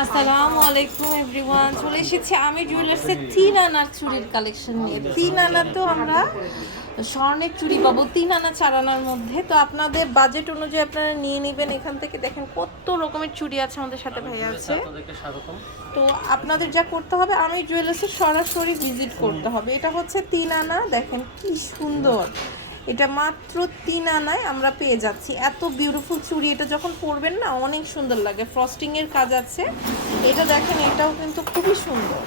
আসসালামু আলাইকুম এভরিওয়ান চলে এসেছি আমি জুয়েলার্সের তিন আনার চুড়ির কালেকশন নিয়ে। তিন আনা তো আমরা স্বর্ণের চুড়ি পাবো তিন আনা চার আনার মধ্যে। তো আপনাদের বাজেট অনুযায়ী আপনারা নিয়ে নেবেন এখান থেকে দেখেন কত রকমের চুড়ি আছে আমাদের সাথে ভাইয়া আছে। তো আপনাদের যা করতে হবে আমি জুয়েলার্সে সরাসরি ভিজিট করতে হবে। এটা হচ্ছে তিন আনা দেখেন কি সুন্দর। এটা মাত্র তিন আনায় আমরা পেয়ে যাচ্ছি। এত বিউটিফুল চুড়ি, এটা যখন পরবেন না, অনেক সুন্দর লাগে। ফ্রস্টিং এর কাজ আছে। এটা দেখেন, এটাও কিন্তু খুবই সুন্দর।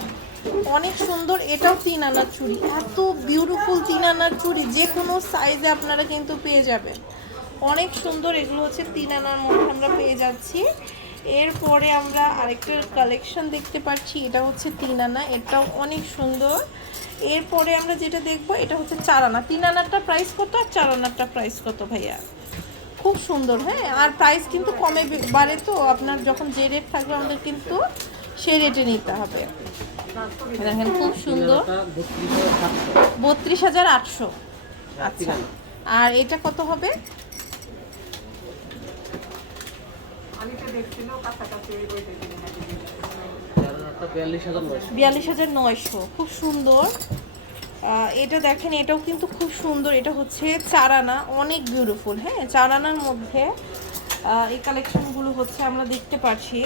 অনেক সুন্দর, এটাও তিন আনার চুড়ি। এত বিউটিফুল তিন আনার চুড়ি, যে কোনো সাইজে আপনারা কিন্তু পেয়ে যাবেন। অনেক সুন্দর, এগুলো হচ্ছে তিন আনার মধ্যে আমরা পেয়ে যাচ্ছি। এরপরে আমরা আরেকটা কালেকশন দেখতে পাচ্ছি, এটা হচ্ছে তিন আনা এটাও অনেক সুন্দর। এরপরে আমরা যেটা দেখব, এটা হচ্ছে চার আনা তিন আনারটা প্রাইস কত আর চার আনারটা প্রাইস কত, ভাইয়া? খুব সুন্দর হ্যাঁ? আর প্রাইস কিন্তু কমে বাড়ে তো, আপনার যখন যে রেট থাকবে, আমাদের কিন্তু সেই রেটে নিতে হবে। দেখেন, খুব সুন্দর। বত্রিশ হাজার আটশো। আচ্ছা। আর এটা কত হবে? বিয়াল্লিশ হাজার নয়শো। খুব সুন্দর। এটা দেখেন এটাও কিন্তু খুব সুন্দর। এটা হচ্ছে চারানা অনেক বিউটিফুল হ্যাঁ? চারানার মধ্যে এই কালেকশনগুলো হচ্ছে আমরা দেখতে পাচ্ছি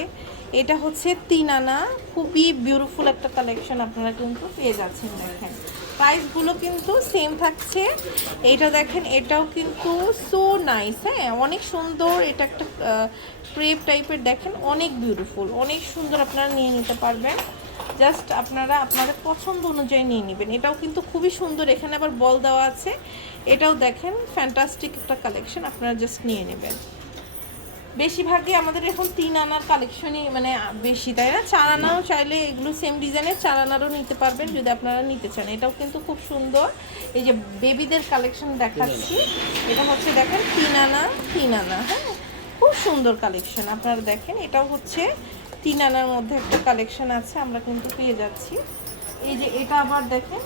এটা হচ্ছে তিন আনা খুবই বিউটিফুল একটা কালেকশন আপনারা কিন্তু পেয়ে যাচ্ছেন দেখেন। প্রাইসগুলো কিন্তু সেম থাকছে। এটা দেখেন, এটাও কিন্তু সো নাইস হ্যাঁ? অনেক সুন্দর, এটা একটা ক্রেপ টাইপের দেখেন, অনেক বিউটিফুল অনেক সুন্দর আপনারা নিয়ে নিতে পারবেন। জাস্ট আপনারা আপনাদের পছন্দ অনুযায়ী নিয়ে নেবেন। এটাও কিন্তু খুবই সুন্দর, এখানে আবার বল দেওয়া আছে। এটাও দেখেন ফ্যান্টাস্টিক একটা কালেকশন আপনারা জাস্ট নিয়ে নেবেন। বেশিরভাগই আমাদের এখন তিন আনার কালেকশনই মানে বেশি, তাই না? চার আনাও চাইলে এগুলো সেম ডিজাইনের চার আনারও নিতে পারবেন যদি আপনারা নিতে চান। এটাও কিন্তু খুব সুন্দর। এই যে বেবিদের কালেকশন দেখাচ্ছি, এটা হচ্ছে দেখেন তিন আনা তিন আনা হ্যাঁ? খুব সুন্দর কালেকশন আপনারা দেখেন। এটাও হচ্ছে তিন আনার মধ্যে একটা কালেকশন আছে, আমরা কিন্তু পেয়ে যাচ্ছি। এই যে এটা আবার দেখেন,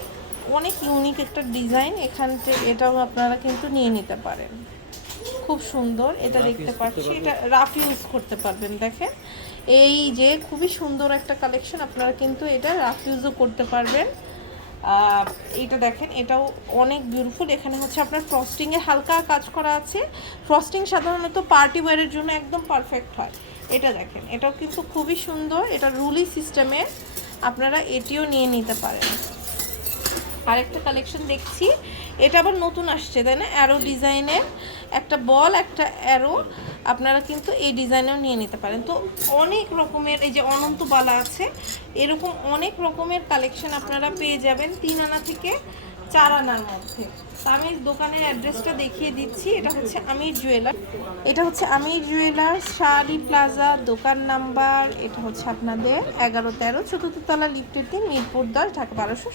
অনেক ইউনিক একটা ডিজাইন এখান থেকে এটাও আপনারা কিন্তু নিয়ে নিতে পারেন। খুব সুন্দর এটা দেখতে পাচ্ছি এটা রাফ ইউজ করতে পারবেন দেখেন। এই যে খুবই সুন্দর একটা কালেকশন আপনারা কিন্তু এটা রাফ ইউজও করতে পারবেন। এইটা দেখেন এটাও অনেক বিউটিফুল এখানে হচ্ছে আপনার ফ্রস্টিংয়ে হালকা কাজ করা আছে। ফ্রস্টিং সাধারণত পার্টি ওয়ারের জন্য একদম পারফেক্ট হয়। এটা দেখেন এটাও কিন্তু খুবই সুন্দর এটা রুলি সিস্টেমের আপনারা এটিও নিয়ে নিতে পারেন। আরেকটা কালেকশন দেখছি এটা আবার নতুন আসছে তাই না? অ্যারো ডিজাইনের একটা বল, একটা অ্যারো আপনারা কিন্তু এই ডিজাইনেও নিয়ে নিতে পারেন। তো অনেক রকমের এই যে অনন্ত বালা আছে, এরকম অনেক রকমের কালেকশন আপনারা পেয়ে যাবেন তিন আনা থেকে চার আনার মধ্যে। আমি দোকানের অ্যাড্রেসটা দেখিয়ে দিচ্ছি, এটা হচ্ছে আমির জুয়েলার এটা হচ্ছে আমির জুয়েলার শাড়ি প্লাজা, দোকান নাম্বার, এটা হচ্ছে আপনাদের এগারো তেরো চতুর্থ তলা লিফটের দিন মিরপুর দশ ঢাকা বারোশো